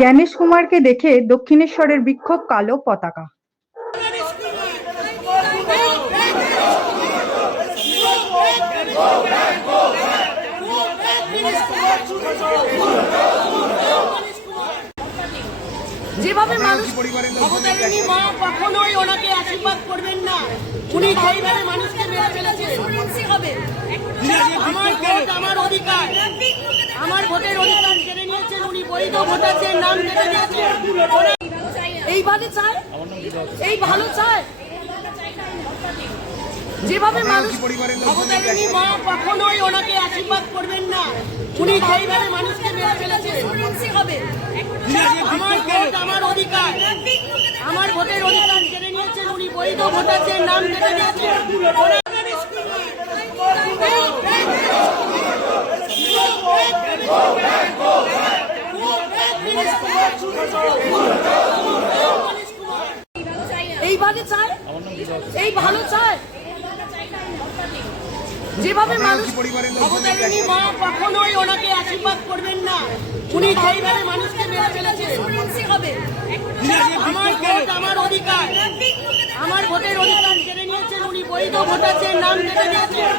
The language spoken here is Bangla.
জ্ঞানেশ কুমারকে দেখে দক্ষিণেশ্বরের বিক্ষোভ কালো পতাকা। যেভাবে মানুষ ভবতারিণী মা কখনোই ওনাকে আশীর্বাদ করবেন না, উনি যেইভাবে মানুষকে মেরে ফেলেছেন। আমার ভোট আমার অধিকার, আমার ভোটের অধিকার কেড়ে নিয়েছেন উনি, বৈধ ভোটারদের নাম কেটে দিয়েছেন। এইভাবে চায়, এই ভালো চায়। যেভাবে মানুষ ভবতারিণী মা কখনোই ওনাকে আশীর্বাদ করবেন না, উনি যেইভাবে মানুষকে মেরে ফেলেছেন। আমার ভোট আমার অধিকার, আমার ভোটের অধিকার কেড়ে নিয়েছেন উনি, বৈধ ভোটারদের নাম কেটে দিয়েছেন। এইভাবে চায়, এই ভালো চায়। যেভাবে মানুষ ভবতারিণী মা কখনোই ওনাকে আশীর্বাদ করবেন না, উনি যেইভাবে মানুষকে মেরে ফেলেছেন। আমার ভোট আমার অধিকার, আমার ভোটের অধিকার কেড়ে নিয়েছেন উনি, বৈধ ভোটারদের নাম কেটে দিয়েছেন।